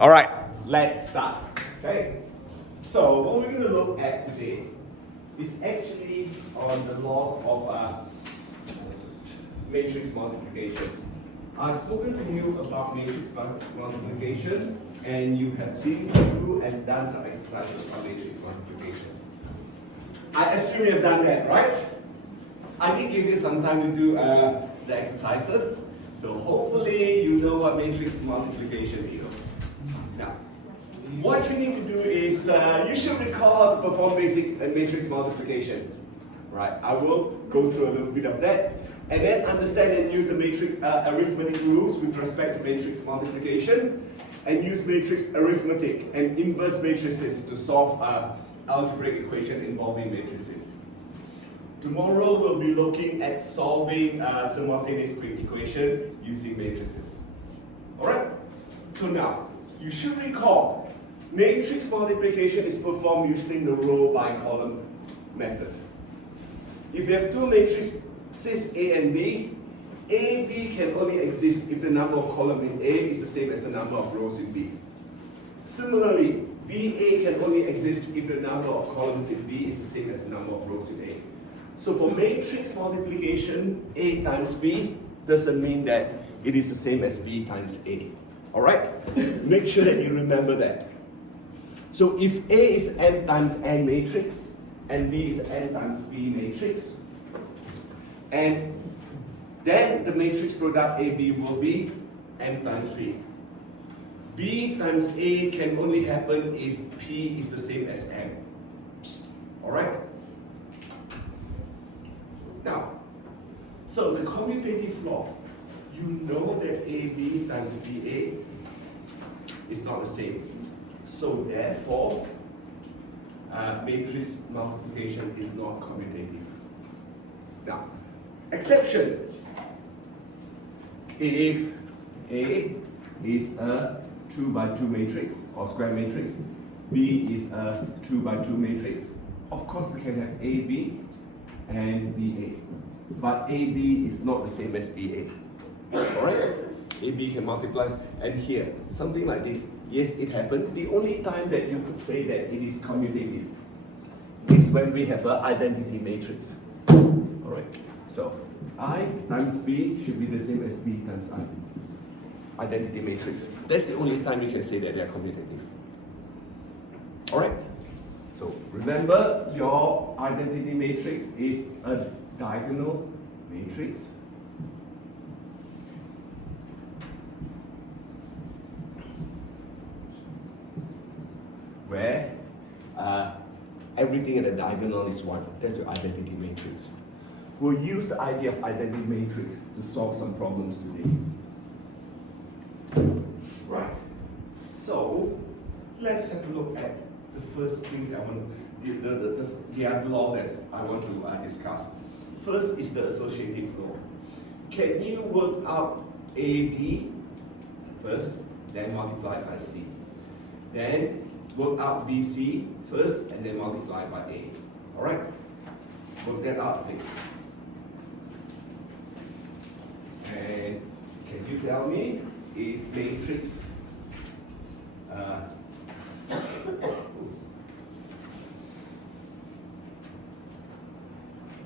All right, let's start. Okay. So what we're going to look at today is actually on the laws of matrix multiplication. I've spoken to you about matrix multiplication, and you have been through and done some exercises on matrix multiplication. I assume you have done that, right? I did give you some time to do the exercises, so hopefully you know what matrix multiplication is. Now, what you need to do is, you should recall how to perform basic matrix multiplication. Right, I will go through a little bit of that, and then understand and use the matrix arithmetic rules with respect to matrix multiplication, and use matrix arithmetic and inverse matrices to solve algebraic equation involving matrices. Tomorrow we'll be looking at solving simultaneous group equation using matrices. Alright? So now, you should recall, matrix multiplication is performed using the row by column method. If you have two matrices A and B, AB can only exist if the number of columns in A is the same as the number of rows in B. Similarly, BA can only exist if the number of columns in B is the same as the number of rows in A. So for matrix multiplication, A times B doesn't mean that it is the same as B times A. Alright? Make sure that you remember that. So if A is M times N matrix, and B is N times B matrix, and then the matrix product AB will be M times B. B times A can only happen if P is the same as M. Alright? Now, so the commutative law, you know that AB times BA is not the same. So therefore, matrix multiplication is not commutative. Now, exception. If A is a 2 by 2 matrix or square matrix, B is a 2 by 2 matrix, of course we can have AB and BA. But AB is not the same as BA. Alright? AB can multiply, and here, something like this. Yes, it happens. The only time that you could say that it is commutative is when we have an identity matrix. Alright? So, I times B should be the same as B times I. Identity matrix. That's the only time you can say that they are commutative. Alright? So, remember your identity matrix is a diagonal matrix. Where everything at the diagonal is 1. That's your identity matrix. We'll use the idea of identity matrix to solve some problems today. Right. So, let's have a look at the first thing I want to, the other law that I want to discuss. First is the associative law. Can you work out AB first, then multiply by C? Then work out BC first, and then multiply by A. Alright? Work that out, please. And can you tell me, is matrix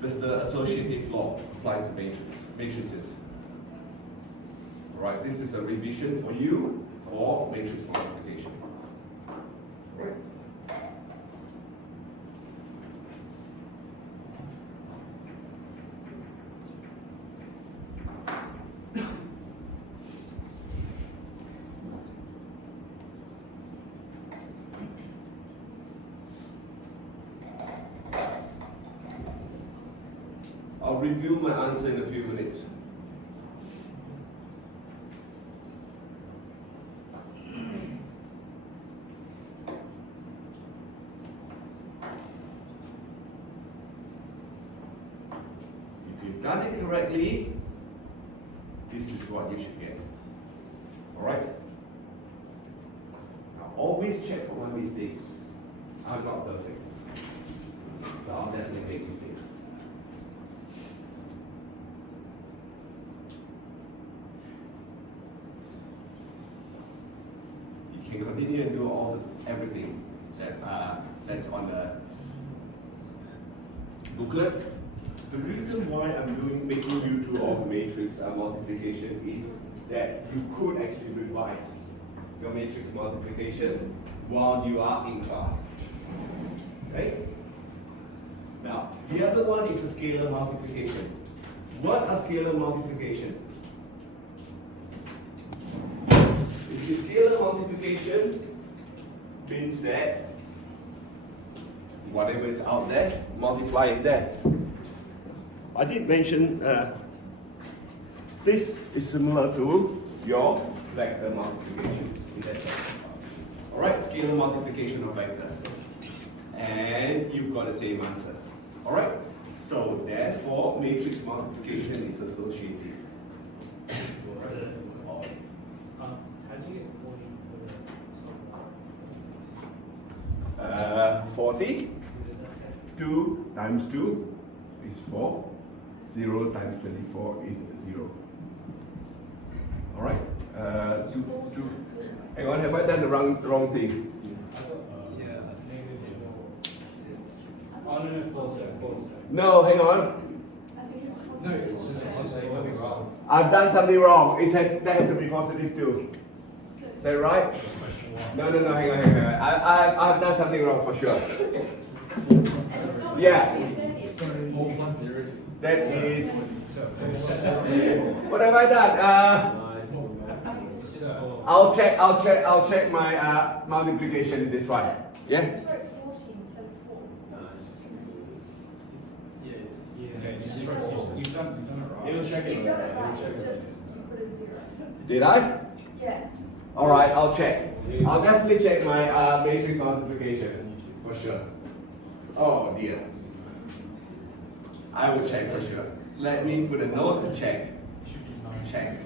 does the associative law apply to matrices? Alright, this is a revision for you for matrix multiplication. Right. I'll review my answer in a few minutes. If you've done it correctly, this is what you should get. Alright? Now always check for my mistakes. I'm not perfect. So I'll definitely make mistakes. continue and do everything that's on the booklet. The reason why I'm making you do all the matrix multiplication is that you could actually revise your matrix multiplication while you are in class. Okay? Now, the other one is a scalar multiplication. What are scalar multiplication? If you scalar multiplication means that whatever is out there, multiply it there. I did mention this is similar to your vector multiplication in that sense. Alright, scalar multiplication of vector. And you've got the same answer. Alright? So therefore matrix multiplication is associative. How do you get 40 for the top one? 40, 2 times 2 is 4, 0 times 24 is 0. Alright? Hang on, have I done the wrong thing? Oh, no, false. No, hang on. No, it's just something wrong. I've done something wrong. That has to be positive too. Is that right? No, hang on. I've done something wrong for sure. Yeah. That is. What have I done? I'll check my multiplication in this one. Yeah. You've done it right. You've done it right, it's just you put a 0. Did I? Yeah. Alright, I'll check. I'll definitely check my matrix multiplication for sure. Oh dear. I will check for sure. Let me put a note to check. Check.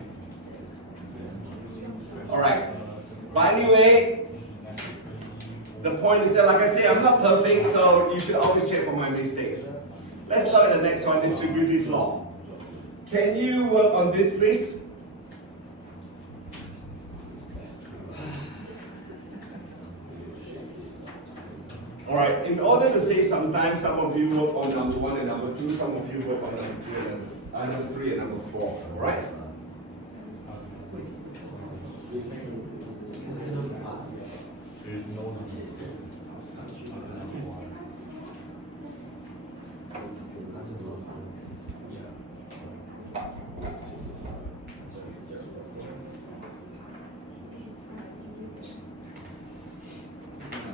Alright. But anyway, the point is that, like I say, I'm not perfect, so you should always check for my mistakes. Let's look at the next one, distributive law. Can you work on this, please? Alright, in order to save some time, some of you work on number 1 and number 2, some of you work on number 2 and number 3 and number 4. Alright?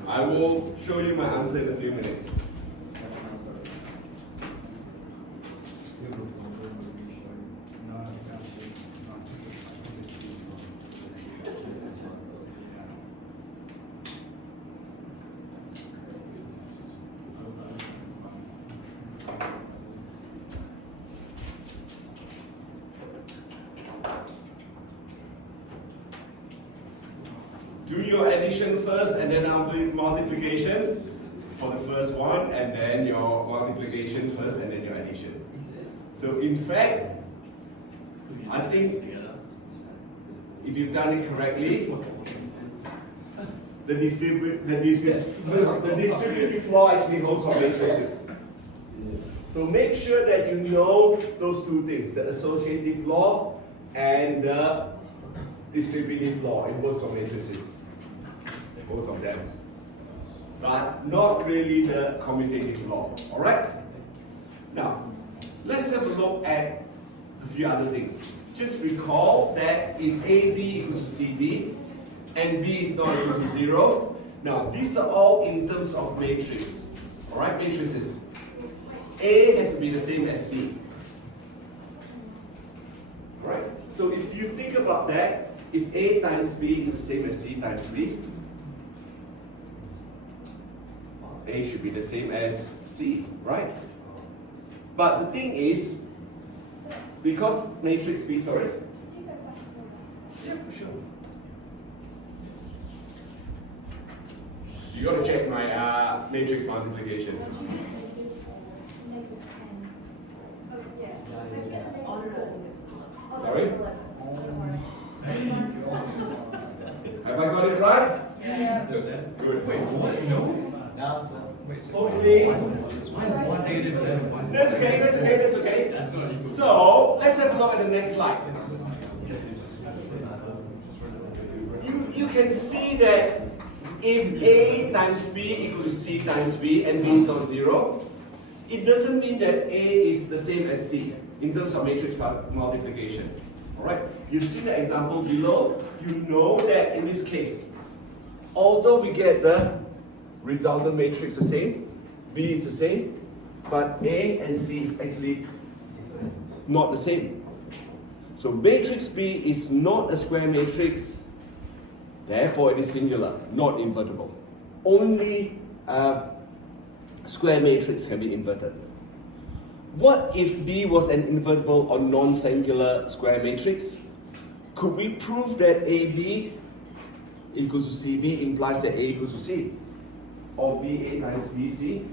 I will show you my answer in a few minutes. Do your addition first and then I'll do multiplication for the first one, and then your multiplication first and then your addition. So in fact, I think if you've done it correctly, the distributive law actually holds for matrices. So make sure that you know those two things, the associative law and the distributive law. It works for matrices. Both of them. But not really the commutative law. Alright? Now, let's have a look at a few other things. Just recall that if AB equals to CB and B is not equal to 0, now these are all in terms of matrix. Alright, matrices. A has to be the same as C. Alright? So if you think about that, if A times B is the same as C times B, A should be the same as C, right? But the thing is, because matrix B, sorry? Yeah, sure. You got to check my matrix multiplication. Sorry? Have I got it right? Yeah. Good. Wait, what? No? Now, so. Hopefully. One negative and then one. That's okay, that's okay, that's okay. So, let's have a look at the next slide. You can see that if A times B equals to C times B and B is not 0, it doesn't mean that A is the same as C in terms of matrix multiplication. Alright? You've seen the example below. You know that in this case, although we get the resultant matrix the same, B is the same, but A and C is actually not the same. So matrix B is not a square matrix, therefore it is singular, not invertible. Only square matrix can be inverted. What if B was an invertible or non-singular square matrix? Could we prove that AB equals to CB implies that A equals to C? Or BA times BC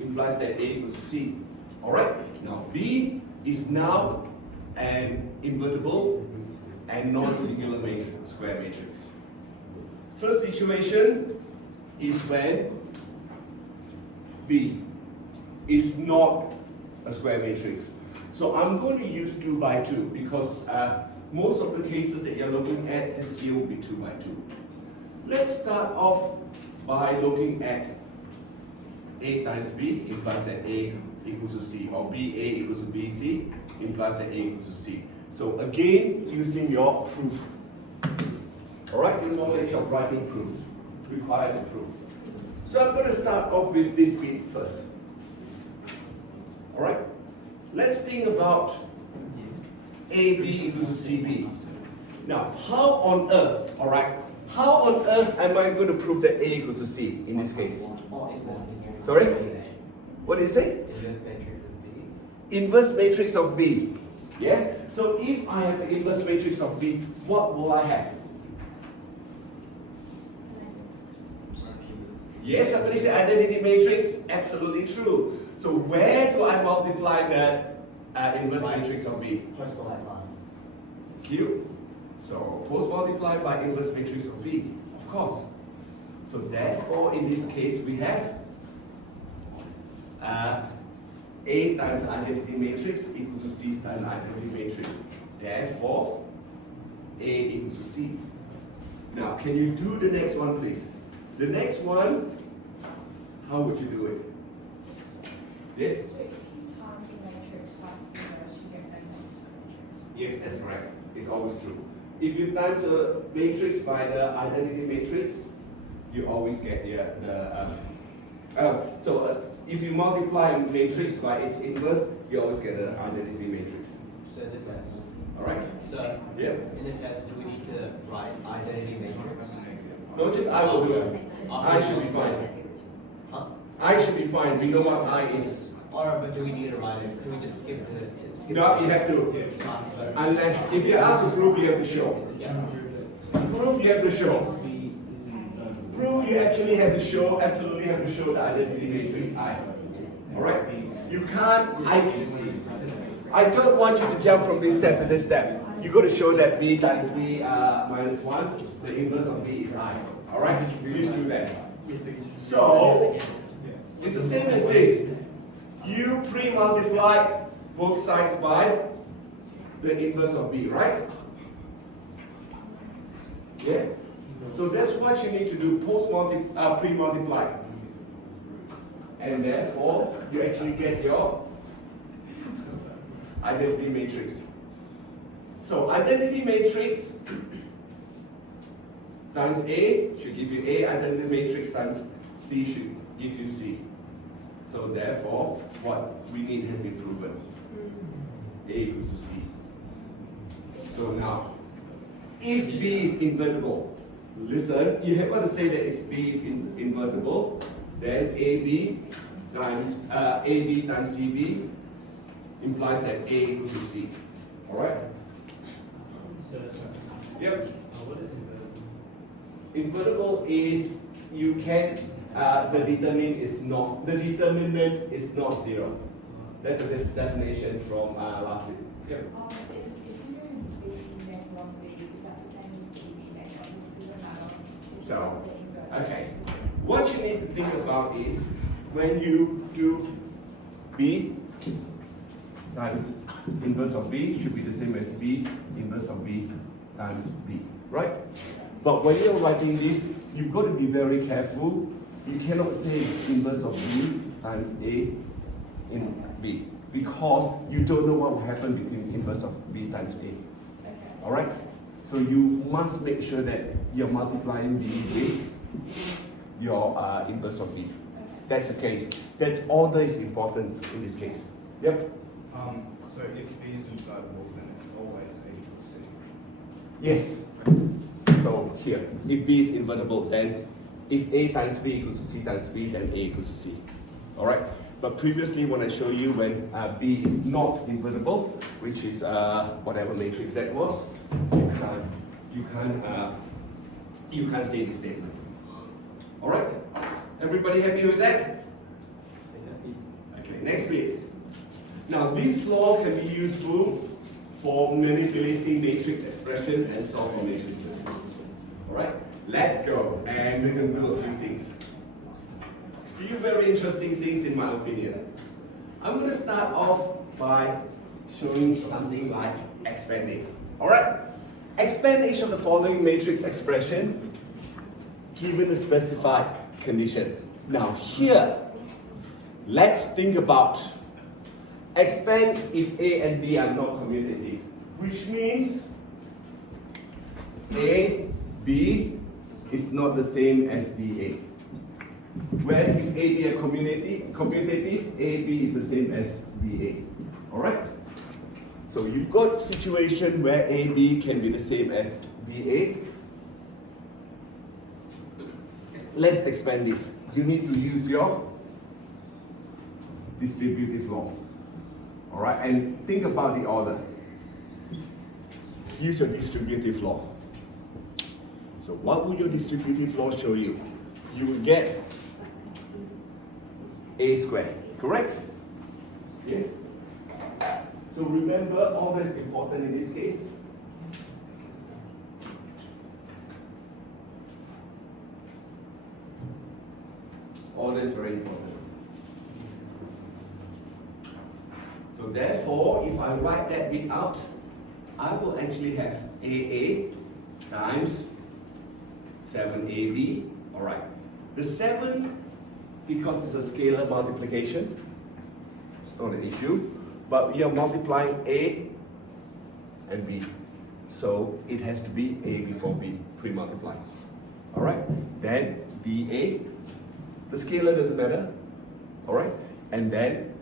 implies that A equals to C? Alright, now B is now an invertible and non-singular matrix, square matrix. First situation is when B is not a square matrix. So I'm going to use 2 by 2 because most of the cases that you're looking at this year will be 2 by 2. Let's start off by looking at A times B implies that A equals to C, or BA equals to BC implies that A equals to C. So again, using your proof. Alright, the knowledge of writing proof, required to prove. So I'm going to start off with this bit first. Alright, let's think about AB equals to CB. Now, how on earth, alright, how on earth am I going to prove that A equals to C in this case? Sorry? What did you say? Inverse matrix of B. Yeah? So if I have the inverse matrix of B, what will I have? Yes, somebody said identity matrix. Absolutely true. So where do I multiply the inverse matrix of B? Q. So post multiply by inverse matrix of B, of course. So therefore, in this case, we have A times identity matrix equals to C times identity matrix. Therefore, A equals to C. Now, can you do the next one, please? The next one, how would you do it? Yes? So if you times the matrix plus the inverse, you get that matrix. Yes, that's correct. It's always true. If you times a matrix by the identity matrix, you always get if you multiply a matrix by its inverse, you always get an identity matrix. So in this test. Alright? So Yep. in the test, do we need to write identity matrix? No, just I will do it. I should be fine. Huh? I should be fine. We know what I is. Or but do we need to write it? Can we just skip the skip? No, you have to. Unless, if you're asked to prove, you have to show. Yeah. Proof, you have to show. Proof, you actually have to show, absolutely have to show the identity matrix I. Alright? You can't, I don't want you to jump from this step to this step. You got to show that B times B minus 1, the inverse of B is I. Alright? Please do that. So, it's the same as this. You pre-multiply both sides by the inverse of B, right? Yeah? So that's what you need to do, pre-multiply. And therefore, you actually get your identity matrix. So identity matrix times A should give you A, identity matrix times C should give you C. So therefore, what we need has been proven. A equals to C. So now, if B is invertible, listen, you have got to say that it's B invertible, then AB times CB implies that A equals to C. Alright? Yep. What is invertible? Invertible is you can the determinant is not 0. That's the definition from last week. Yep. If you're doing B net 1B, is that the same as BB net 1? Doesn't matter. So, The inverse. okay. What you need to think about is when you do B times inverse of B should be the same as B inverse of B times B, right? But when you're writing this, you've got to be very careful. You cannot say inverse of B times A in B because you don't know what will happen between inverse of B times A. Okay. All right? So you must make sure that you're multiplying B with your inverse of B. Okay. That's the case. That order is important in this case. Yep. So if B is invertible, then it's always A equals C. Yes. So here, if B is invertible, then if A times B equals to C times B, then A equals to C. All right. But previously, when I show you when B is not invertible, which is whatever matrix that was, you can't say this statement. All right. Everybody happy with that? Okay. Next bit. Now, this law can be useful for manipulating matrix expression and solving matrices. All right. Let's go, and we're going to do a few things. A few very interesting things in my opinion. I'm going to start off by showing something like expand A. Alright? Expand each of the following matrix expression given a specified condition. Now here, let's think about expand if A and B are not commutative, which means A, B is not the same as BA. Whereas if AB are commutative, AB is the same as BA. Alright? So you've got a situation where AB can be the same as BA. Let's expand this. You need to use your distributive law. Alright? And think about the order. Use your distributive law. So what would your distributive law show you? You will get A squared, correct? Yes? So remember, order is important in this case. Order is very important. So therefore, if I write that bit out, I will actually have AA times 7AB. All right. The 7, because it's a scalar multiplication, it's not an issue, but we are multiplying A and B. So it has to be A before B, pre-multiply. All right? Then BA, the scalar doesn't matter. All right? And then,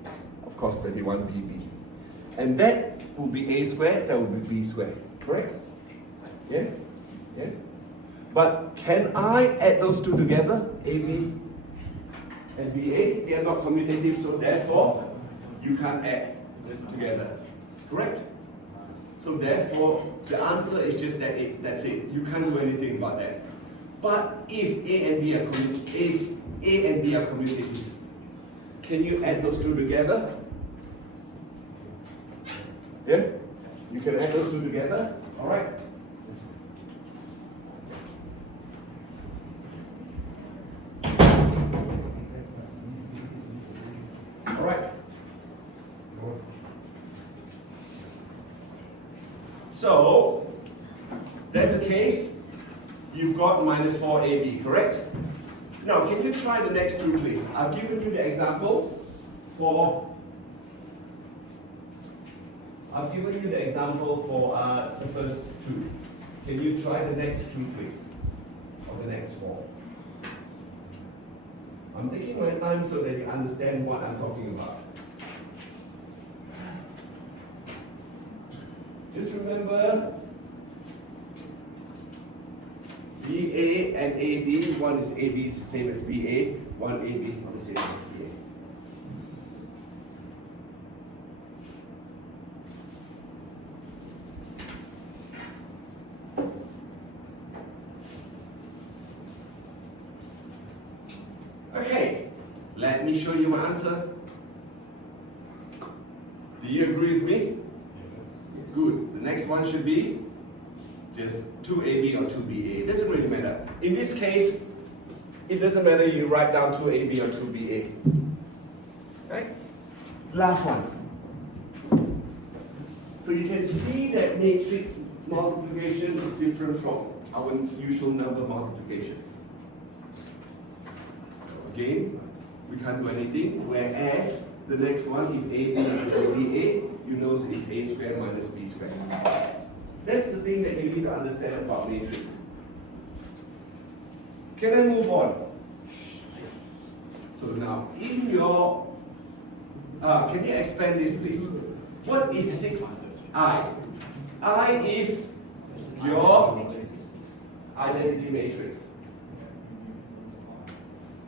of course, 21BB. And that will be A squared, that will be B squared. Correct? Yeah? Yeah? But can I add those two together, AB and BA? They are not commutative, so therefore, you can't add together. Correct? So therefore, the answer is just that that's it. You can't do anything about that. But if A and B are commutative, can you add those two together? Yeah? You can add those two together? Alright? Alright. So, that's the case. You've got minus 4AB, correct? Now, can you try the next two, please? I've given you the example for the first two. Can you try the next two, please? Or the next four? I'm taking my time so that you understand what I'm talking about. Just remember, BA and AB, one is AB is the same as BA, one AB is not the same as BA. Okay, let me show you my answer. Do you agree with me? Good. The next one should be just 2AB or 2BA. It doesn't really matter. In this case, it doesn't matter you write down 2AB or 2BA. Right? Last one. So you can see that matrix multiplication is different from our usual number multiplication. So again, we can't do anything, whereas the next one, if AB is equal to BA, you know it's A squared minus B squared. That's the thing that you need to understand about matrix. Can I move on? So now, in your, can you expand this please? What is 6I? I is your identity matrix.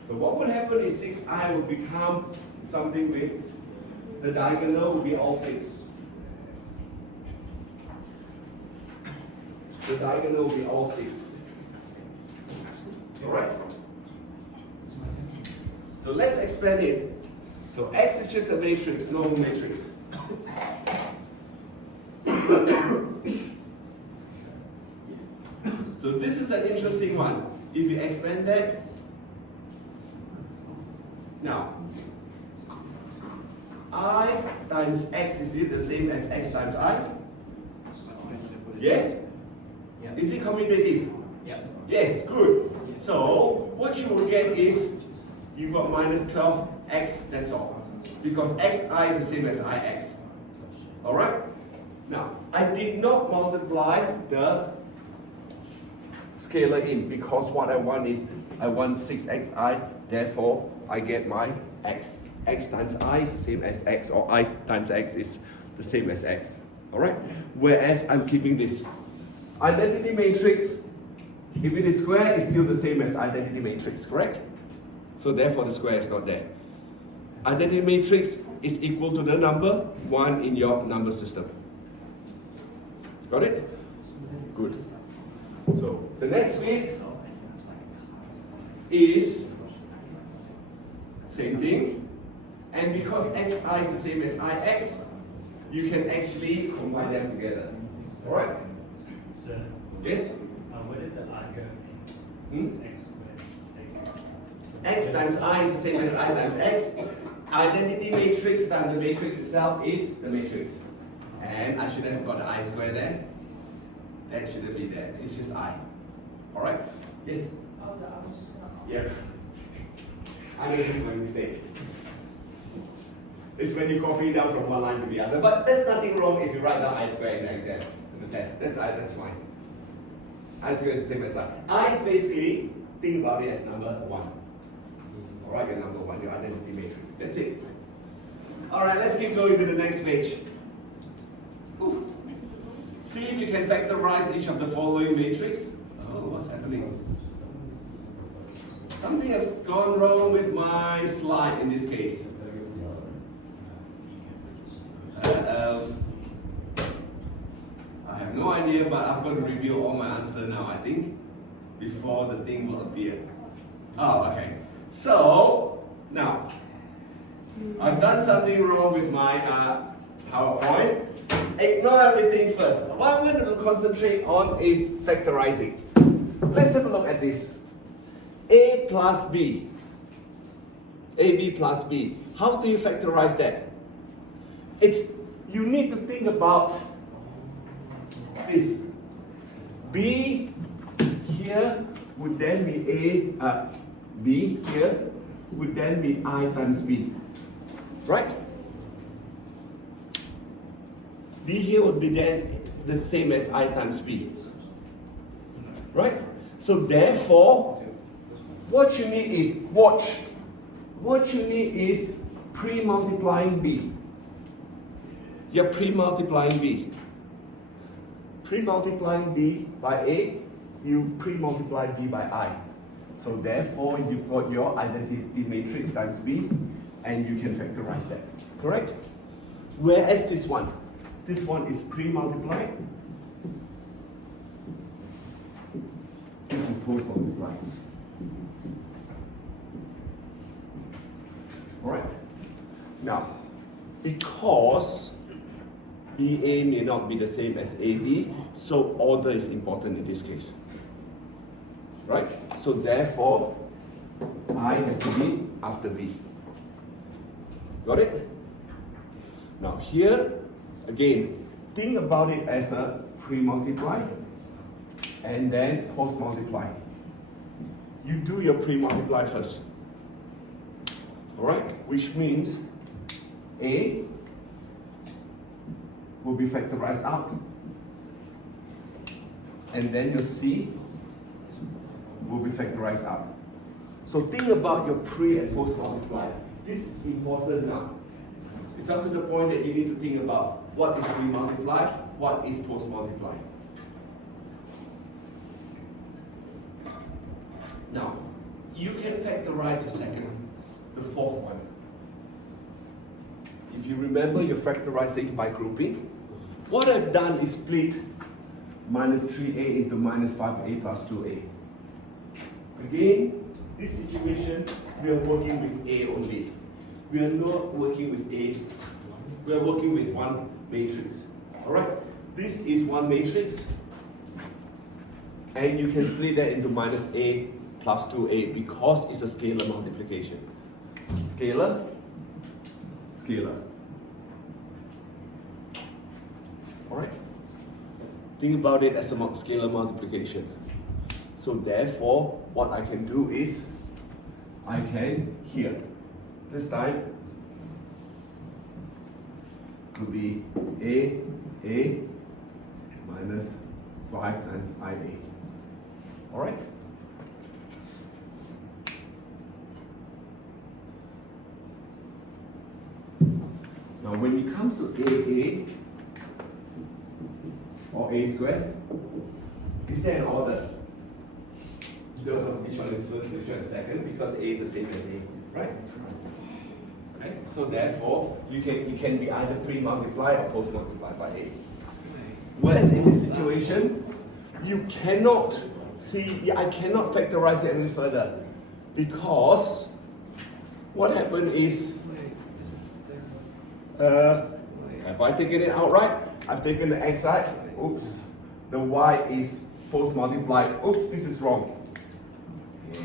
So what would happen is 6I will become something with the diagonal will be all 6. The diagonal will be all 6. Alright? So let's expand it. So X is just a matrix, normal matrix. So this is an interesting one. If you expand that, now, I times X, is it the same as X times I? Yeah? Yeah. Is it commutative? Yeah. Yes, good. So, what you will get is, you got minus 12x, that's all. Because xi is the same as ix. Alright? Now, I did not multiply the scalar in, because what I want is, I want 6xi, therefore, I get my x. X times I is the same as x, or I times x is the same as x. Alright? Whereas I'm keeping this. Identity matrix, if it is square, it's still the same as identity matrix, correct? So therefore the square is not there. Identity matrix is equal to the number 1 in your number system. Got it? Good. So the next bit is same thing. And because xi is the same as ix, you can actually combine them together. Alright? So, Yes? where did the I go? Hmm? X squared. X times I is the same as I times x. Identity matrix times the matrix itself is the matrix. And I shouldn't have got the I square there. That shouldn't be there. It's just I. Alright? Yes? Oh, no, I was just gonna. Yep. I made this my mistake. It's when you copy down from one line to the other. But there's nothing wrong if you write down I square in the exam, in the test. That's fine. I square is the same as I. I is basically, think about it as number 1. Alright, your number 1, your identity matrix. That's it. Alright, let's keep going to the next page. Ooh. See if you can factorize each of the following matrix. Oh, what's happening? Something has gone wrong with my slide in this case. I have no idea, but I've got to reveal all my answer now, I think, before the thing will appear. Oh, okay. So, now, I've done something wrong with my PowerPoint. Ignore everything first. What I'm going to concentrate on is factorizing. Let's have a look at this. A plus B. AB plus B. How do you factorize that? You need to think about this. B here would then be B here would then be I times B. Right? B here would be then the same as I times B. Right? So therefore, what you need is, watch. What you need is pre-multiplying B. You're pre-multiplying B. Pre-multiplying B by A, you pre-multiply B by I. So therefore, you've got your identity matrix times B, and you can factorize that. Correct? Whereas this one is pre-multiplied. This is post-multiplied. Alright? Now, because BA may not be the same as AB, so order is important in this case. Right? So therefore, I has to be after B. Got it? Now here, again, think about it as a pre-multiply and then post-multiply. You do your pre-multiply first. Alright? Which means A will be factorized out. And then your C will be factorized out. So think about your pre and post multiply. This is important now. It's up to the point that you need to think about what is pre multiply, what is post multiply. Now, you can factorize the fourth one. If you remember your factorizing by grouping, what I've done is split minus 3a into minus 5a plus 2a. Again, this situation, we are working with a only. We are not working with a, we are working with one matrix. Alright? This is one matrix, and you can split that into minus a plus 2a because it's a scalar multiplication. Scalar, scalar. Alright? Think about it as a scalar multiplication. So therefore, what I can do is, I can here, this time, to be a minus 5 times ia. Alright? Now when it comes to a or a squared, is there an order? You don't know which one is first, which one is second, because a is the same as a, right? Right? So therefore, it can be either pre-multiply or post-multiply by a. Whereas in this situation, you cannot see, I cannot factorize it any further, because what happened is, have I taken it outright? I've taken the x side, oops, the y is post-multiplied, oops, this is wrong.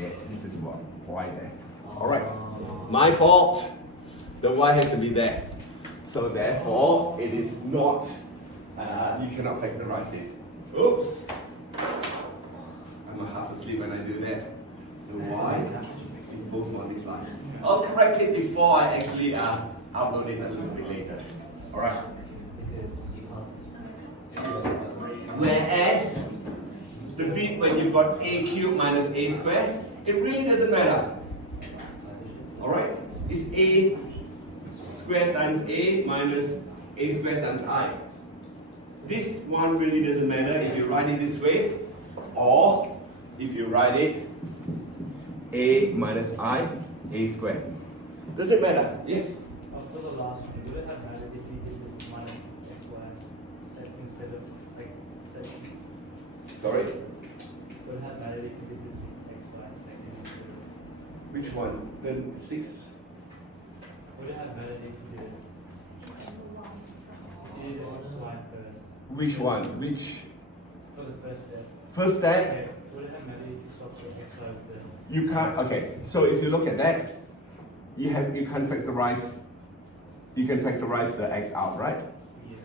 Yeah, this is what, y there. Alright, my fault, the y has to be there. So therefore, it is not, you cannot factorize it. Oops, I'm half asleep when I do that. The y is post-multiplied. I'll correct it before I actually upload it a little bit later. Alright. Because you can't. Whereas the bit when you've got a cubed minus a squared, it really doesn't matter. Alright? It's a squared times a minus a squared times I. This one really doesn't matter if you write it this way, or if you write it a minus I, a squared. Does it matter? Yes? For the last one, would it have mattered if you did the minus xy set instead of like second? Sorry? Would it have mattered if you did the 6xy second instead of? Which one? Then 6? Would it have mattered if you did xy first? Which one? Which? For the first step. First step? Okay. Would it have mattered if you swapped your xy with the? You can't, okay, so if you look at that, you can factorize the x out, right? Yeah.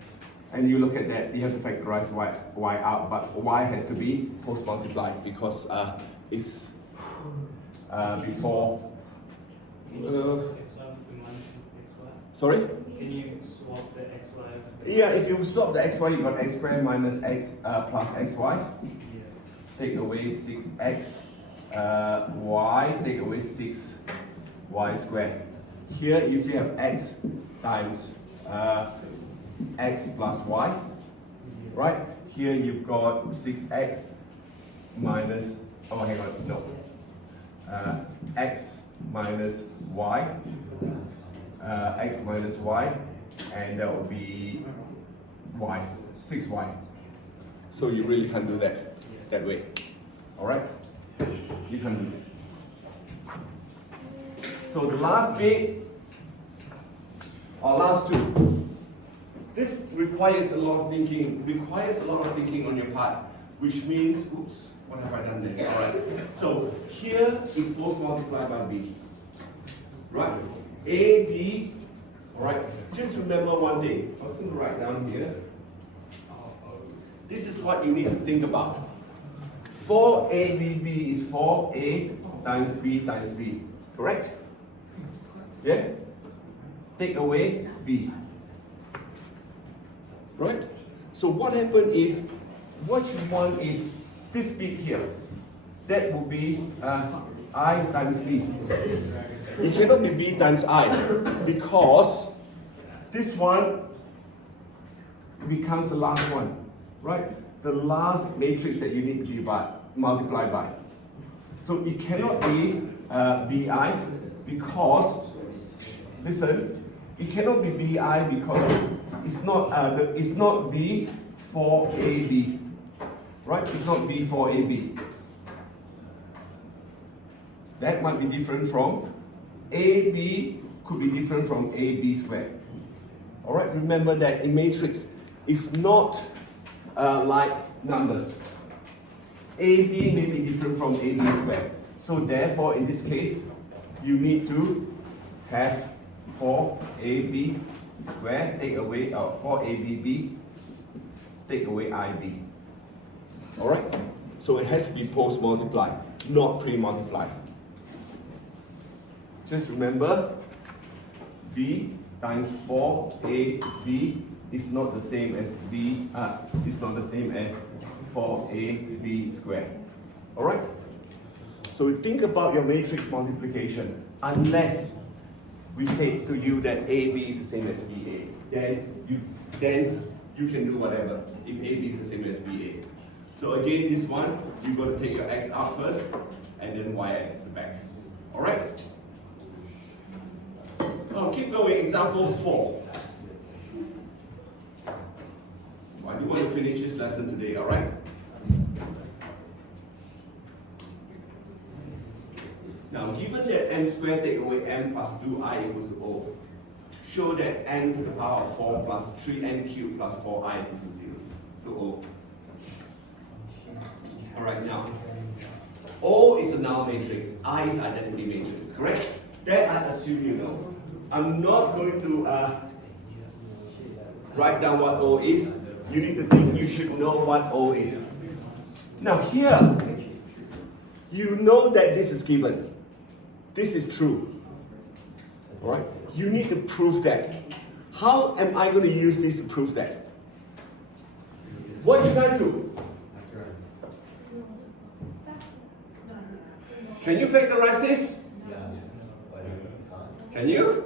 And you look at that, you have to factorize y out, but y has to be post multiply because it's before. Can you swap xy with the minus xy? Sorry? Can you swap the xy? Yeah, if you swap the xy, you got x squared minus x plus xy. Yeah. Take away 6x, y, take away 6y squared. Here you still have x times x plus y, right? Here you've got 6x minus, oh hang on, no. X minus y, x minus y, and that will be y, 6y. So you really can't do that way. Alright? You can do it. So the last bit, or last two, this requires a lot of thinking, on your part, which means, oops, What have I done there? Alright. So here is post multiplied by B. Right? A, B. Alright. Just remember one thing. I was going to write down here. This is what you need to think about. 4ABB is 4A times B times B. Correct? Yeah? Take away B. Right? So what happened is, what you want is this bit here. That would be I times B. It cannot be B times I because this one becomes the last one. Right? The last matrix that you need to multiply by. So it cannot be BI because, listen, it cannot be BI because it's not B for AB. Right? It's not B for AB. That might be different from AB, could be different from AB squared. Alright, remember that in matrix, it's not like numbers. AB may be different from AB squared. So therefore, in this case, you need to have 4AB squared, take away 4ABB, take away IB. Alright? So it has to be post-multiplied, not pre-multiplied. Just remember, B times 4AB is not the same as B, is not the same as 4AB squared. Alright? So think about your matrix multiplication. Unless we say to you that AB is the same as BA, then you can do whatever if AB is the same as BA. So again, this one, you've got to take your X out first and then Y at the back. Alright? Oh, keep going. Example 4. I do want to finish this lesson today, alright? Now, given that m squared take away m plus 2i equals to O, show that n to the power of 4 plus 3n cubed plus 4i equals to 0 to O. Alright, now, O is a null matrix, I is identity matrix, correct? That I assume you know. I'm not going to write down what O is. You need to think you should know what O is. Now here, you know that this is given. This is true. Alright? You need to prove that. How am I going to use this to prove that? What should I do? Can you factorize this? Can you?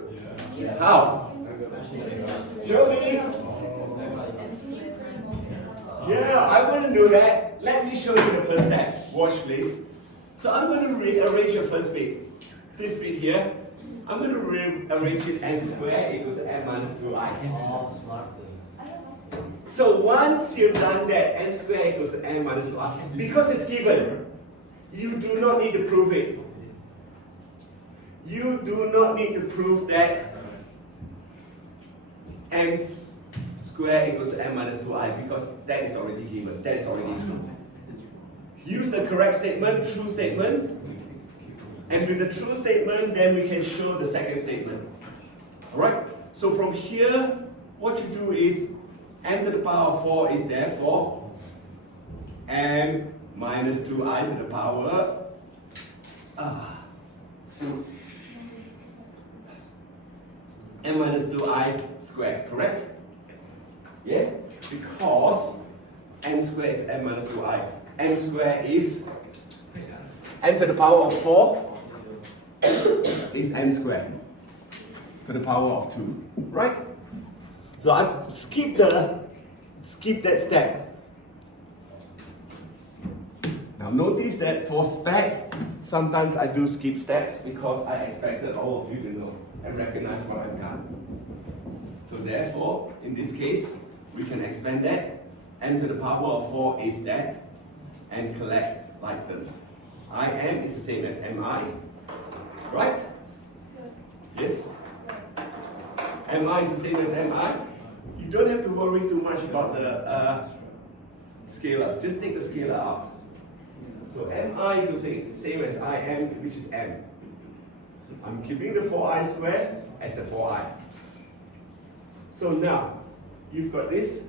Yeah. How? Show me. Yeah, I wouldn't do that. Let me show you the first step. Watch, please. So I'm going to rearrange your first bit. This bit here. I'm going to rearrange it n squared equals n minus 2i. Oh, smart. So once you've done that, n squared equals n minus 2i. Because it's given, you do not need to prove it. You do not need to prove that m squared equals n minus 2i because that is already given. That is already true. Use the correct statement, true statement, and with the true statement, then we can show the second statement. Alright? So from here, what you do is m to the power of 4 is therefore m minus 2i to the power m minus 2i squared, correct? Yeah? Because m squared is m minus 2i. M squared is m to the power of 4 is m squared to the power of 2, right? So I skip that step. Now notice that for spec, sometimes I do skip steps because I expected all of you to know and recognize what I've done. So therefore, in this case, we can expand that. M to the power of 4 is that, and collect like terms. Im is the same as mi, right? Yes? Mi is the same as mi. You don't have to worry too much about the scalar. Just take the scalar out. So mi equals same as im, which is m. I'm keeping the 4i squared as a 4i. So now, you've got this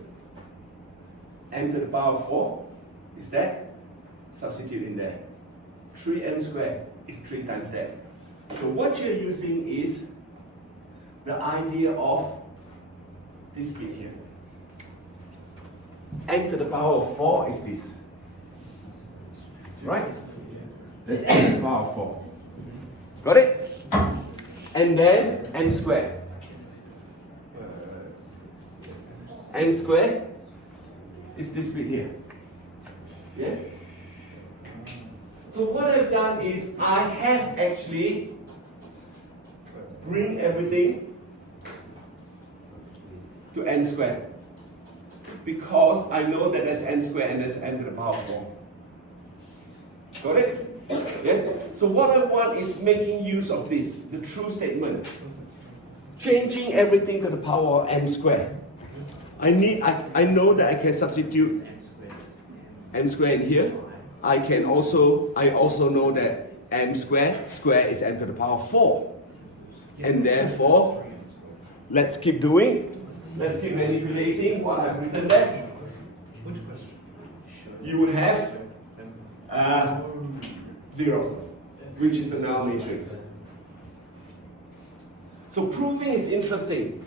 m to the power of 4 is that? Substitute in there. 3m squared is 3 times that. So what you're using is the idea of this bit here. M to the power of 4 is this. Right? That's m to the power of 4. Got it? And then m squared. M squared is this bit here. Yeah? So what I've done is I have actually bring everything to n squared. Because I know that there's n squared and there's n to the power of 4. Got it? Yeah? So what I want is making use of this, the true statement. Changing everything to the power of m squared. I know that I can substitute m squared in here. I also know that m squared is m to the power of 4. And therefore, let's keep doing. Let's keep manipulating what I've written there. You would have 0, which is the null matrix. So proving is interesting.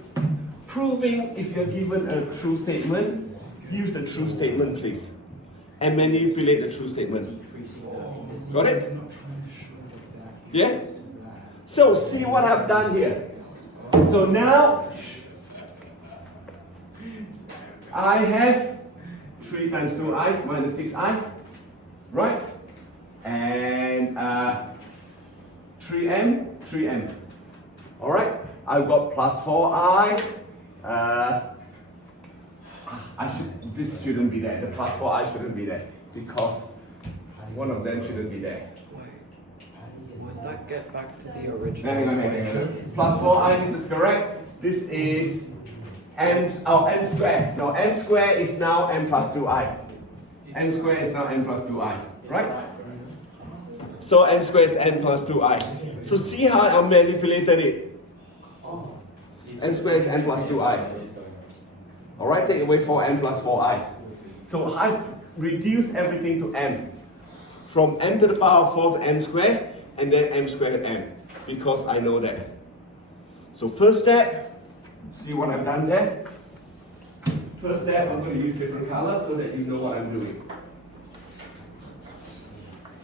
Proving, if you're given a true statement, use a true statement, please. And manipulate the true statement. Got it? Yeah? So, see what I've done here. So now, I have 3 times 2i minus 6i, right? And 3m. All right? I've got plus 4i. This shouldn't be there. The plus 4i shouldn't be there because one of them shouldn't be there. Would that get back to the original? Hang on. Plus 4i, this is correct. This is m squared. No, m squared is now m plus 2i. M squared is now m plus 2i, right? So m squared is n plus 2i. So see how I manipulated it. M squared is n plus 2i. Alright, take away 4m plus 4i. So I reduce everything to m. From m to the power of 4 to m squared, and then m squared m. Because I know that. So first step, see what I've done there? First step, I'm going to use different colors so that you know what I'm doing.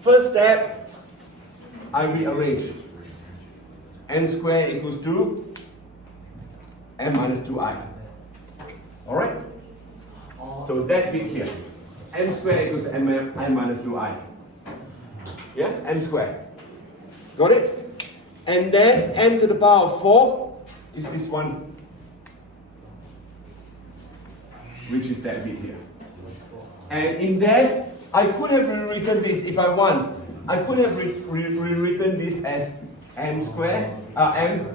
First step, I rearrange. M squared equals to m minus 2i. Alright? So that bit here. M squared equals m minus 2i. Yeah? M squared. Got it? And then m to the power of 4 is this one. Which is that bit here. And in there, I could have rewritten this if I want. I could have rewritten this as m squared, m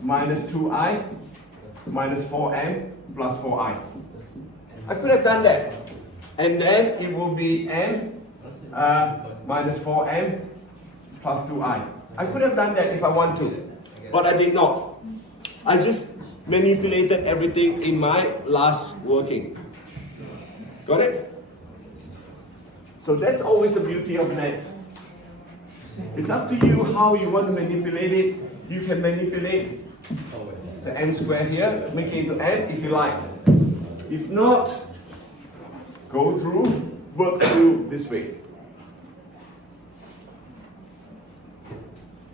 minus 2i minus 4m plus 4i. I could have done that. And then it will be m minus 4m plus 2i. I could have done that if I want to, but I did not. I just manipulated everything in my last working. Got it? So that's always the beauty of maths. It's up to you how you want to manipulate it. You can manipulate the m squared here, make it into n if you like. If not, go through, work through this way.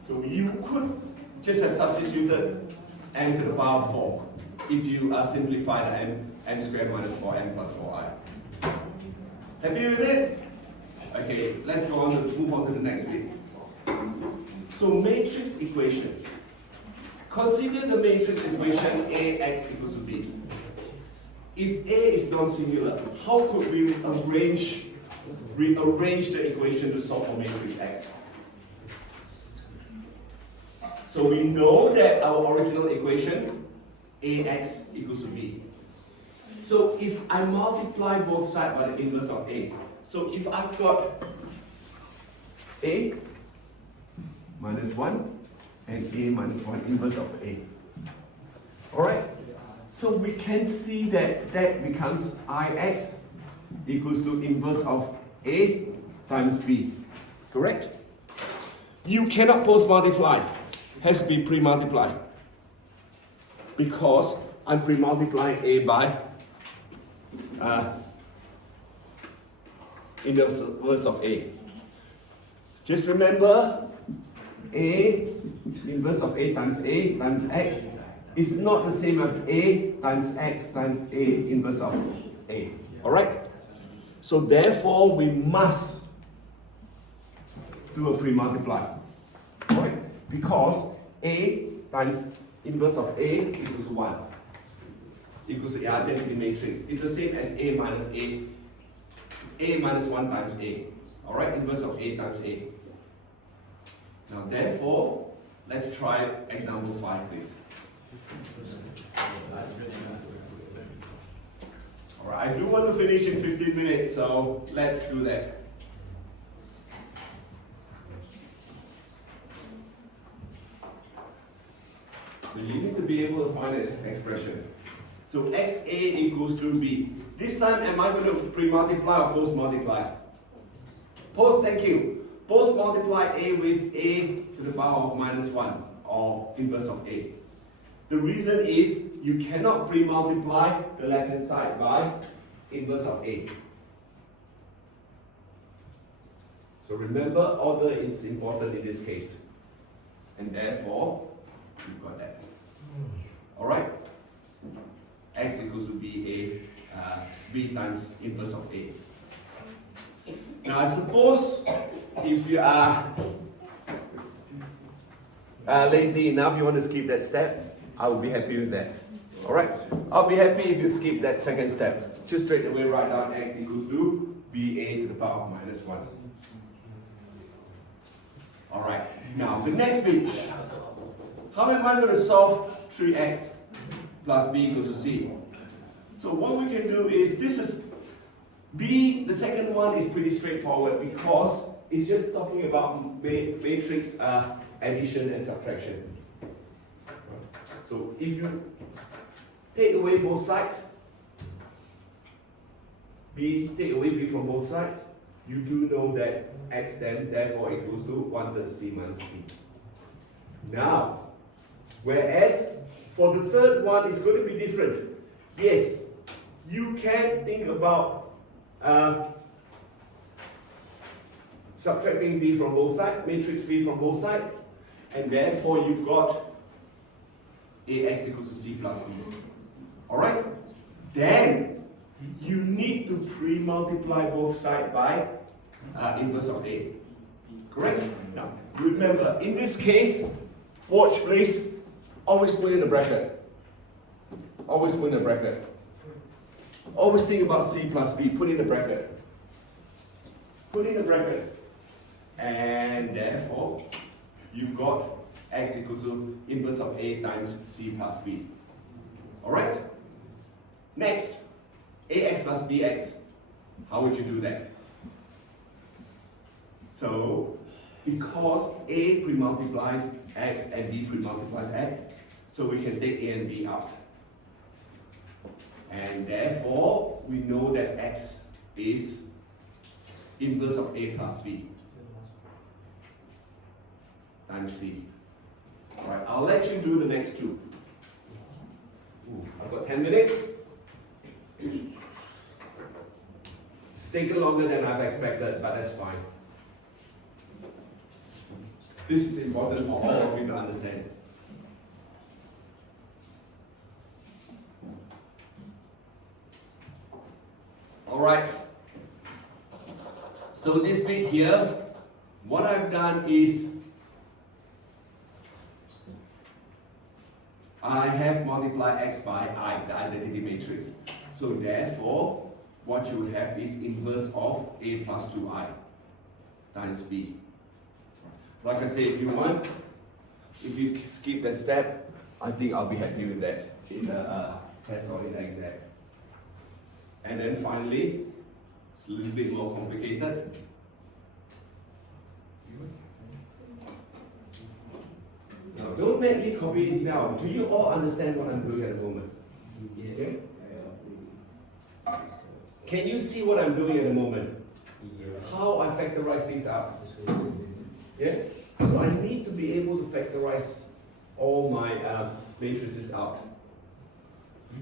So you could just have substituted m to the power of 4 if you simplify the m squared minus 4m plus 4i. Happy with it? Okay, let's go on to move on to the next bit. So matrix equation. Consider the matrix equation AX equals to B. If A is non-singular, how could we rearrange the equation to solve for matrix X? So we know that our original equation, AX equals to B. So if I multiply both sides by the inverse of A, so if I've got A minus 1 and A minus 1 inverse of A. Alright? So we can see that that becomes Ix equals to inverse of A times B. Correct? You cannot post multiply. Has to be pre-multiply. Because I'm pre-multiplying A by inverse of A. Just remember, A inverse of A times X is not the same as A times X times A inverse of A. Alright? So therefore, we must do a pre-multiply. Alright? Because A times inverse of A equals 1. Equals the identity matrix. It's the same as A minus A. A minus 1 times A. Alright? Inverse of A times A. Now therefore, let's try example 5, please. Alright, I do want to finish in 15 minutes, so let's do that. So you need to be able to find this expression. So XA equals to B. This time, am I going to pre-multiply or post-multiply? Post, thank you. Post-multiply A with A to the power of minus 1, or inverse of A. The reason is, you cannot pre-multiply the left-hand side by inverse of A. So remember, order is important in this case. And therefore, you've got that. Alright? X equals to B times inverse of A. Now I suppose if you are lazy enough, you want to skip that step, I will be happy with that. Alright? I'll be happy if you skip that second step. Just straight away write down X equals to BA to the power of minus 1. Alright, now the next bit. How am I going to solve 3x plus b equals to c? So what we can do is, this is b, the second one is pretty straightforward because it's just talking about matrix addition and subtraction. So if you take away both sides, take away b from both sides, you do know that x then therefore equals to 1/3 c minus b. Now, whereas for the third one it's going to be different. Yes, you can think about subtracting b from both sides, matrix b from both sides, and therefore you've got ax equals to c plus b. Alright? Then you need to pre-multiply both sides by inverse of a. Correct? Now, remember, in this case, watch please, always put in a bracket. Always put in a bracket. Always think about c plus b, put in a bracket. Put in a bracket. And therefore, you've got x equals to inverse of a times c plus b. Alright? Next, ax plus bx. How would you do that? So, because a pre-multiplies x and b pre-multiplies x, so we can take a and b out. And therefore, we know that x is inverse of a plus b times c. Alright, I'll let you do the next two. I've got 10 minutes. It's taken longer than I've expected, but that's fine. This is important for all of you to understand. Alright. So this bit here, what I've done is I have multiplied x by I, the identity matrix. So therefore, what you will have is inverse of a plus 2i times b. Like I say, if you want, if you skip that step, I think I'll be happy with that in the test or in the exam. And then finally, it's a little bit more complicated. Don't madly copy it now. Do you all understand what I'm doing at the moment? Okay? Can you see what I'm doing at the moment? How I factorize things out? Yeah? So I need to be able to factorize all my matrices out.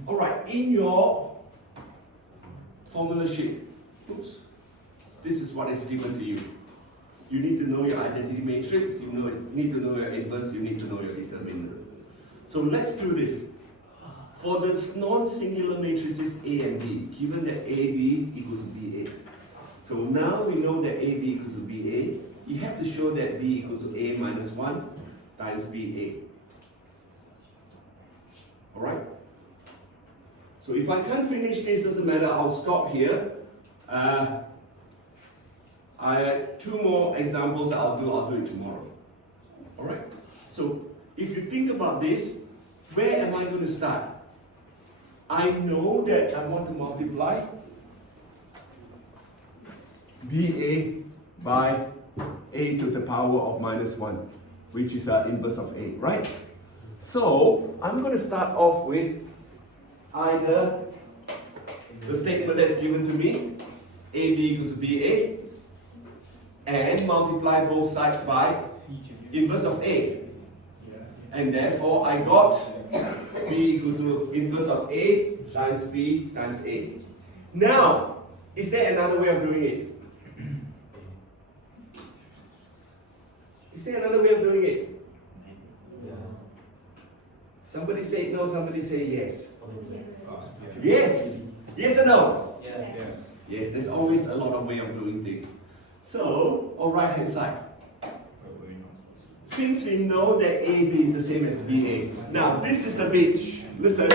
Alright, in your formula sheet, oops, this is what is given to you. You need to know your identity matrix, need to know your inverse, you need to know your determinant. So let's do this. For the non-singular matrices A and B, given that AB equals BA. So now we know that AB equals to BA, you have to show that B equals to A minus 1 times BA. Alright? So if I can't finish this, doesn't matter, I'll stop here. Two more examples I'll do it tomorrow. Alright? So if you think about this, where am I going to start? I know that I want to multiply BA by A to the power of minus 1, which is an inverse of A, right? So I'm going to start off with either the statement that's given to me, AB equals to BA, and multiply both sides by inverse of A. And therefore I got B equals to inverse of A times B times A. Now, is there another way of doing it? Is there another way of doing it? Somebody say no, somebody say yes. Yes. Yes or no? Yes. Yes, there's always a lot of way of doing things. So, on right hand side, since we know that AB is the same as BA, now this is the bit. Listen,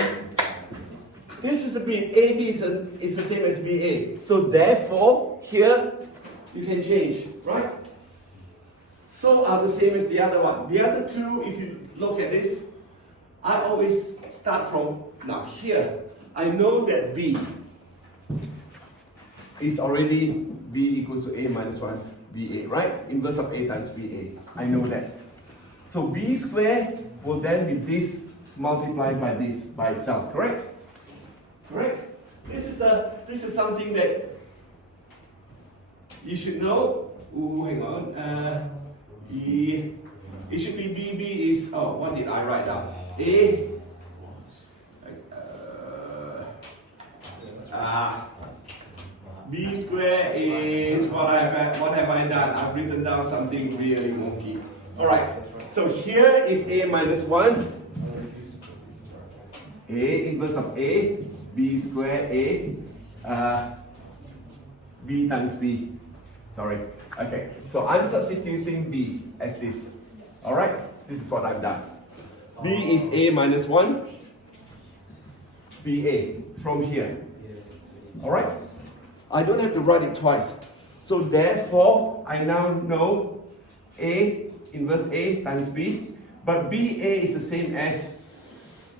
this is the bit. AB is the same as BA. So therefore, here you can change, right? So are the same as the other one. The other two, if you look at this, I always start from now here. I know that B is already B equals to A minus 1 BA, right? Inverse of A times BA. I know that. So B squared will then be this multiplied by this by itself, correct? Correct? This is something that you should know. Ooh, hang on. It should be BB is, oh, what did I write down? A. B squared is what have I done? I've written down something really wonky. Alright, so here is A minus 1. A inverse of A, B squared A, B times B. Sorry. Okay, so I'm substituting B as this. Alright, this is what I've done. B is A minus 1, BA from here. Alright? I don't have to write it twice. So therefore, I now know A inverse A times B, but BA is the same as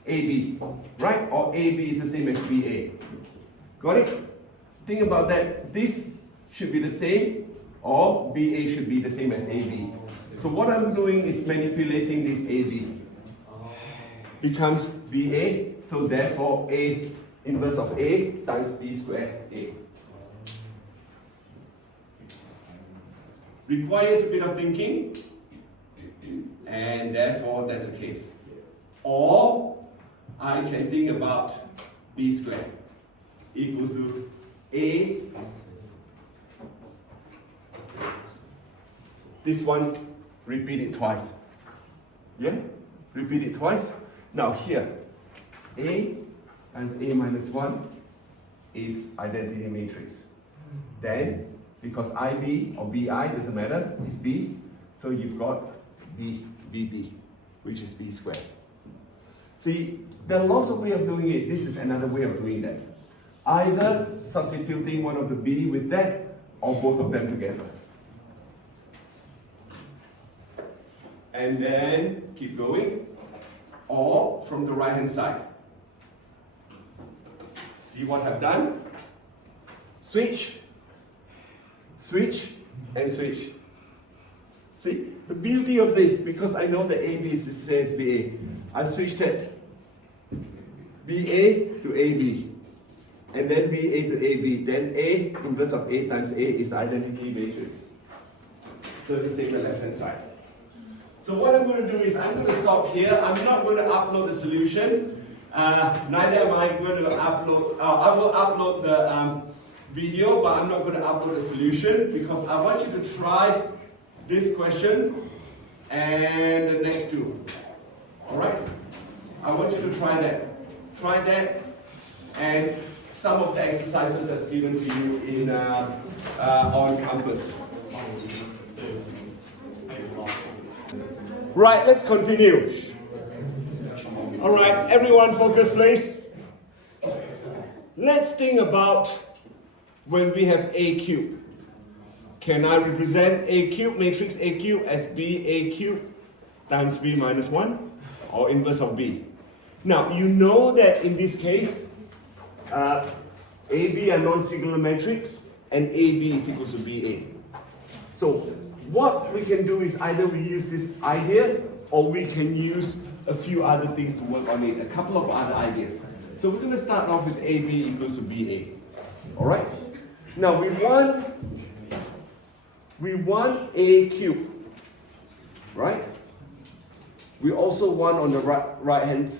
AB, right? Or AB is the same as BA. Got it? Think about that. This should be the same, or BA should be the same as AB. So what I'm doing is manipulating this AB. Becomes BA, so therefore A inverse of A times B squared A. Requires a bit of thinking, and therefore that's the case. Or I can think about B squared equals to A. This one, repeat it twice. Yeah? Repeat it twice. Now here, A times A minus 1 is identity matrix. Then, because IB or BI doesn't matter, it's B, so you've got BB, which is B squared. See, there are lots of ways of doing it. This is another way of doing that. Either substituting one of the B with that, or both of them together. And then keep going, or from the right hand side. See what I've done? Switch, switch, and switch. See, the beauty of this, because I know that AB says BA, I switched it. BA to AB. And then BA to AB. Then A, inverse of A times A is the identity matrix. So just take the left hand side. So what I'm going to do is I'm going to stop here. I'm not going to upload the solution. Neither am I going to upload, I will upload the video, but I'm not going to upload the solution because I want you to try this question and the next two. Alright? I want you to try that. Try that and some of the exercises that's given to you in on campus. Right, let's continue. Alright, everyone focus please. Let's think about when we have A cube. Can I represent A cube, matrix A cube as B A cube times B minus 1 or inverse of B? Now, you know that in this case, AB are non-singular matrix and AB is equal to BA. So, what we can do is either we use this idea or we can use a few other things to work on it, a couple of other ideas. So we're going to start off with AB equals to BA. Alright? Now we want A cube. Right? We also want on the right hand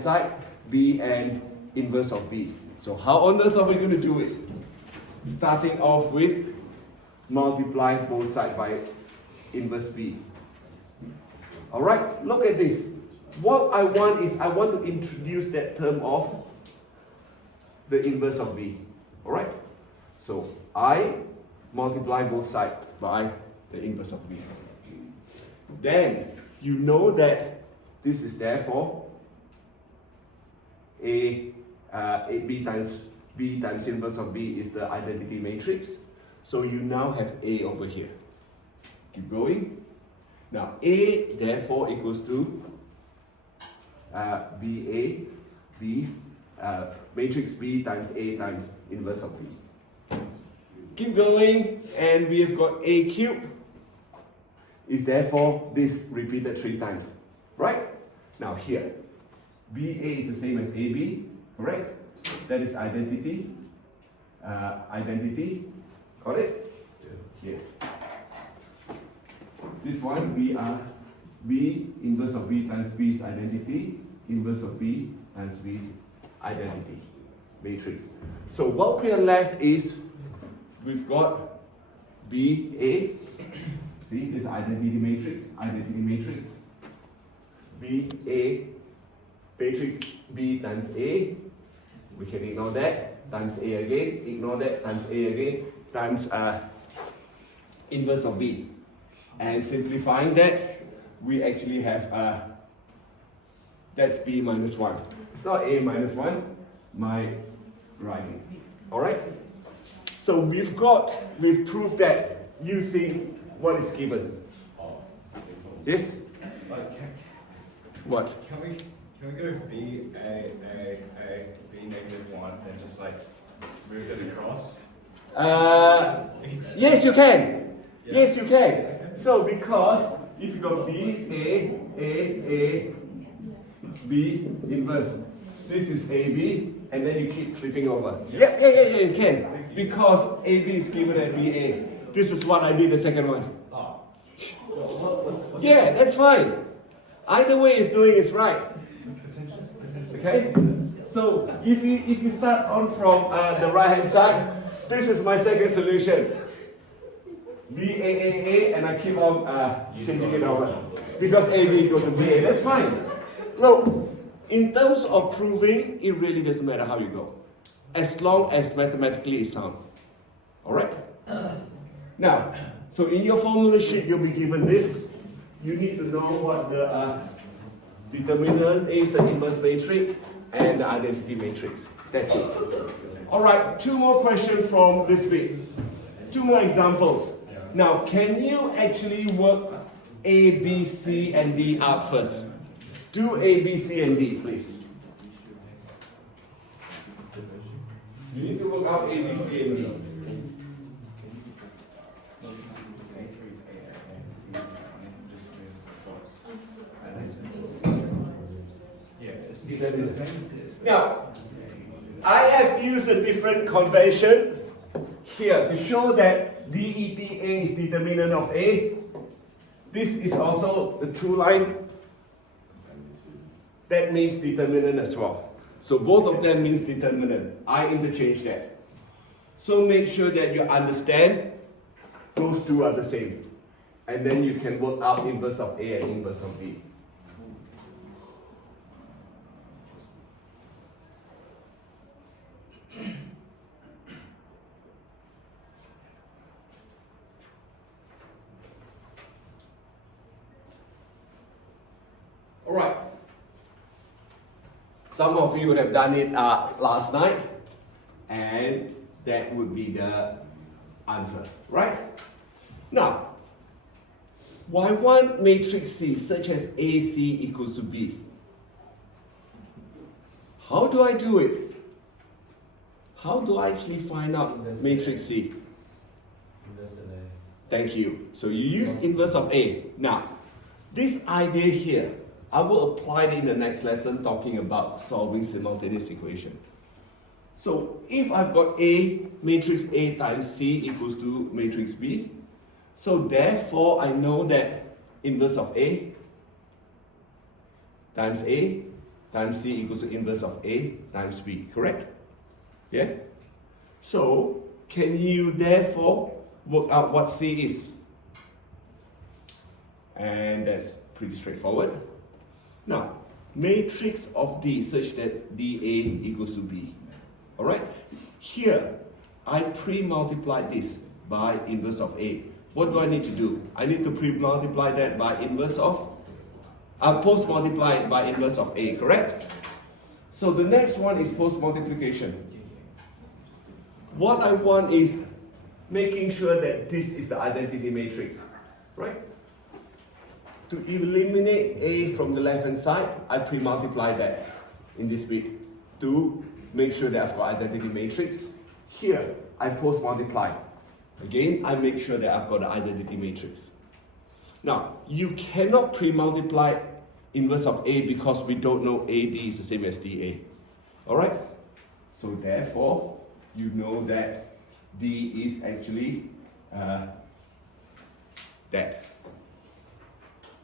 side B and inverse of B. So how on earth are we going to do it? Starting off with multiply both sides by inverse B. Alright, look at this. What I want is I want to introduce that term of the inverse of B. Alright? So I multiply both sides by the inverse of B. Then you know that this is therefore B times inverse of B is the identity matrix. So you now have A over here. Keep going. Now A therefore equals to matrix B times A times inverse of B. Keep going, and we have got A cube is therefore this repeated 3 times. Right? Now here, BA is the same as AB, correct? That is identity. Got it? Here. This one, we are B inverse of B times B is identity, inverse of B times B is identity matrix. So what we are left is we've got BA, see this identity matrix, BA matrix B times A, we can ignore that, times A again, ignore that, times A again, times inverse of B. And simplifying that, we actually have that's B minus 1. It's not A minus 1, my writing. Alright? So we've proved that using what is given. Yes? What? Can we go B, A, B negative 1 and just like move it across? Yes, you can. Yeah. Yes, you can. So because if you go B, A, B inverse, this is AB, and then you keep flipping over. Yeah, you can. Because AB is given at BA. This is what I did the second one. Yeah, that's fine. Either way is doing is right. Okay? So if you start on from the right hand side, this is my second solution. BA, and I keep on changing it over. Because AB equals to BA, that's fine. Look, in terms of proving, it really doesn't matter how you go. As long as mathematically it's sound. Alright? Now, so in your formula sheet, you'll be given this. You need to know what the determinant is, the inverse matrix, and the identity matrix. That's it. Alright, 2 more questions from this week. 2 more examples. Now, can you actually work A, B, C, and D out first? Do A, B, C, and D, please. You need to work out A, B, C, and D. determinant. Now, I have used a different convention here to show that DETA is determinant of A. This is also the true line. That means determinant as well. So both of them means determinant. I interchange that. So make sure that you understand those two are the same. And then you can work out inverse of A and inverse of B. Alright. Some of you would have done it last night, and that would be the answer, right? Now, why one matrix C such as AC equals to B? How do I do it? How do I actually find out matrix C? Thank you. So you use inverse of A. Now, this idea here, I will apply it in the next lesson talking about solving simultaneous equation. So if I've got A, matrix A times C equals to matrix B, so therefore I know that inverse of A times C equals to inverse of A times B, correct? Yeah? So can you therefore work out what C is? And that's pretty straightforward. Now, matrix of D such that DA equals to B. Alright? Here, I pre-multiply this by inverse of A. What do I need to do? I need to pre-multiply that by inverse of, post-multiply it by inverse of A, correct? So the next one is post-multiplication. What I want is making sure that this is the identity matrix, right? To eliminate A from the left-hand side, I pre-multiply that in this bit to make sure that I've got identity matrix. Here, I post-multiply. Again, I make sure that I've got the identity matrix. Now, you cannot pre-multiply inverse of A because we don't know AD is the same as DA. Alright? So therefore, you know that D is actually that.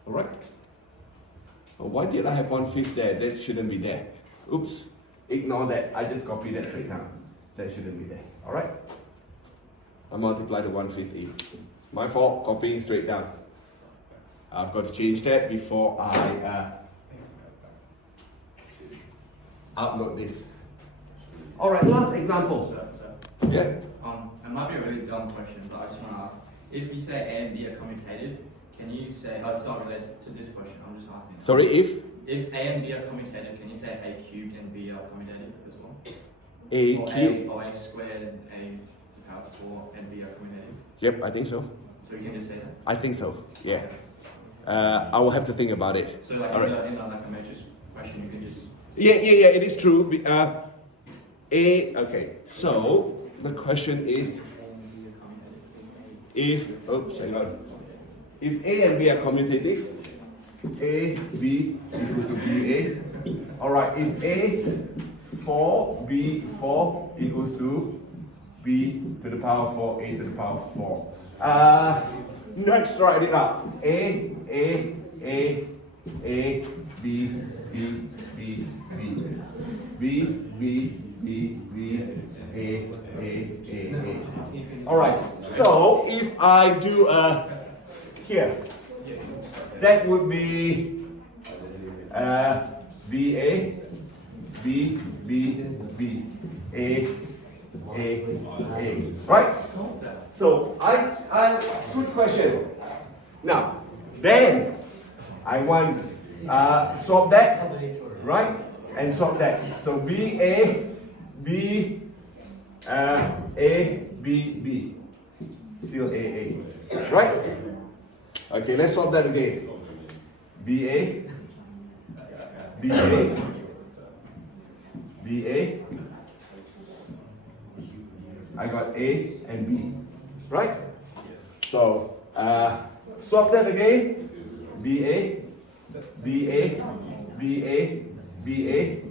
Alright? Why did I have 1/5 there? That shouldn't be there. Oops. Ignore that. I just copied that straight now. That shouldn't be there. Alright? I multiply the 1/5 in. My fault, copying straight down. I've got to change that before I upload this. Alright, last example. Sir. Yeah? It might be a really dumb question, but I just want to ask. If you say A and B are commutative, can you say, oh, it's not related to this question, I'm just asking. Sorry, if If A and B are commutative, can you say A cubed and B are commutative as well? A Or cubed. Or A squared and A to the power 4 and B are commutative? Yep, I think so. So you can just say that? I think so. Yeah. I will have to think about it. So like Alright. in like a matrix question, you can just... Yeah, it is true. Okay, so the question is if, oops, hang on. If A and B are commutative, A, B equals to BA. Alright, is A 4, B 4 equals to B to the power 4, A to the power 4. Let's write it out. A, B, B, B, B, B, B, A. Alright, so if I do here, that would be BA, B, A, right? So good question. Now, then I want swap that, right? And swap that. So BA, B, A, B, still AA, right? Okay, let's swap that again. BA, I got A and B, right? So swap that again. BA, BA,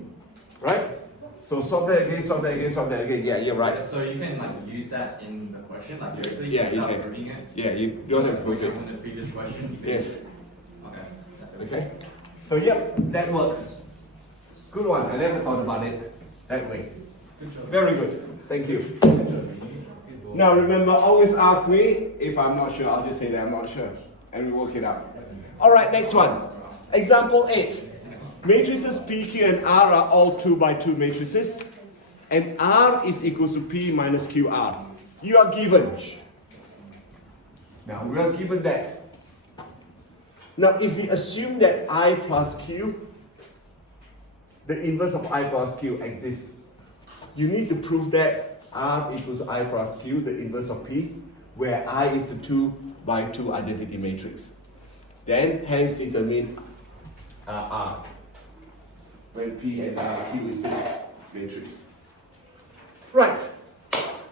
right? So solve that again, solve that again, solve that again. Yeah, you're right. So you can like use that in the question, like directly Yeah, you without can. proving it. Yeah, you don't have to For prove it. example, in the previous question. you can- Yes. Okay. Okay? So yep, that works. Good one. I never thought about it that way. Very good. Thank you. Now remember, always ask me. If I'm not sure, I'll just say that I'm not sure. And we work it out. Alright, next one. Example 8. Matrices P, Q, and R are all 2 by 2 matrices. And R is equal to P minus QR. You are given. Now we are given that. Now if we assume that I plus Q, the inverse of I plus Q exists, you need to prove that R equals I plus Q, the inverse of P, where I is the 2 by 2 identity matrix. Then hence determine R, when P and Q is this matrix. Right,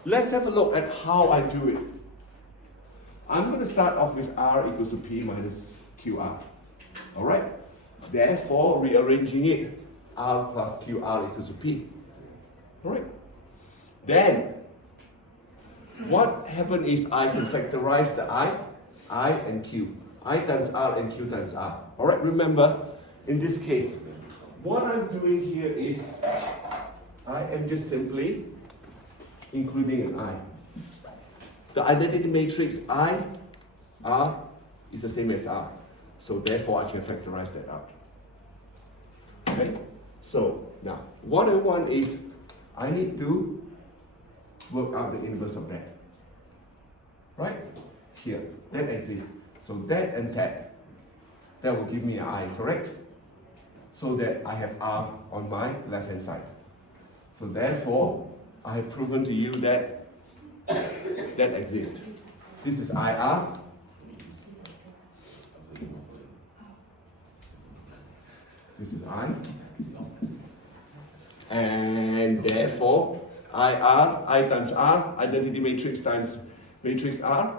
let's have a look at how I do it. I'm going to start off with R equals to P minus QR. Alright? Therefore, rearranging it, R plus QR equals to P. Alright? Then, what happened is I can factorize the I and Q. I times R and Q times R. Alright, remember, in this case, what I'm doing here is I am just simply including an I. The identity matrix I, R is the same as R. So therefore I can factorize that out. Okay? So now what I want is I need to work out the inverse of that. Right? Here. That exists. So that and that will give me an I, correct? So that I have R on my left hand side. So therefore I have proven to you that that exists. This is IR. This is I. And therefore, I times R, identity matrix times matrix R,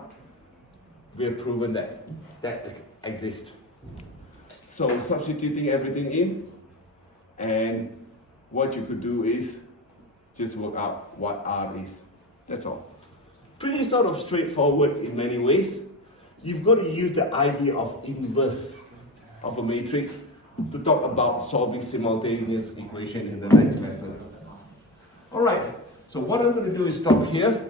we have proven that that exists. So substituting everything in, and what you could do is just work out what R is. That's all. Pretty sort of straightforward in many ways. You've got to use the idea of inverse of a matrix to talk about solving simultaneous equation in the next lesson. Alright, so what I'm going to do is stop here.